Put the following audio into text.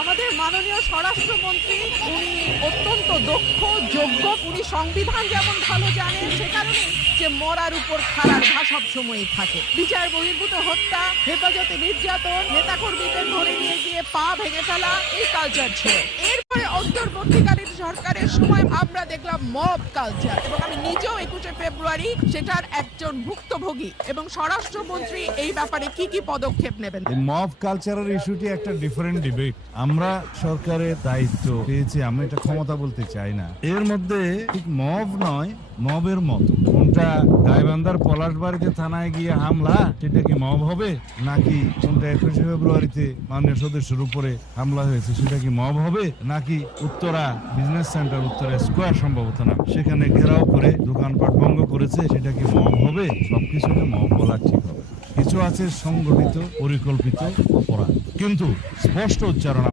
আমাদের মাননীয় স্বরাষ্ট্রমন্ত্রী উনি অত্যন্ত দক্ষ, যোগ্য। উনি সংবিধান যেমন ভালো জানেন, সে কারণে যে মরার উপর খাড়ার ঘা সব সময়ই থাকে। বিচার বহির্ভূত হত্যা, হেফাজতে নির্যাতন, নেতাকর্মীদের ধরে নিয়ে গিয়ে পা ভেঙে ফেলা, এই কালচার ছিল। এরপরে অন্তর্বর্তীকালীন সরকারের সময় আমরা দেখলাম মব কালচার, এবং আমি নিজেও 21শে ফেব্রুয়ারি সেটার একজন ভুক্তভোগী। এবং স্বরাষ্ট্রমন্ত্রী এই ব্যাপারে কি কি পদক্ষেপ নেবেন? মব কালচারের ইস্যুটি একটা ডিফারেন্ট ডিবেট। আমরা সরকারের দায়িত্ব পেয়েছি, আমি এটা ক্ষমতা বলতে চাই না। এর মধ্যে ঠিক মব নয়, মবের মতো। কোনটা গাইবান্ধার পলাশবাড়িতে থানায় গিয়ে হামলা, সেটা কি মব হবে? নাকি কোনটা 21শে ফেব্রুয়ারিতে মাননীয় সদস্যের উপরে হামলা হয়েছে, সেটা কি মব হবে? নাকি Uttara business centre, Uttara square সম্ভবত না, সেখানে ঘেরাও করে দোকানপাট ভঙ্গ করেছে, সেটা কি মব হবে? সবকিছুকে মব বলা ঠিক হবে। কিছু আছে সংগঠিত পরিকল্পিত অপরাধ, কিন্তু স্পষ্ট উচ্চারণ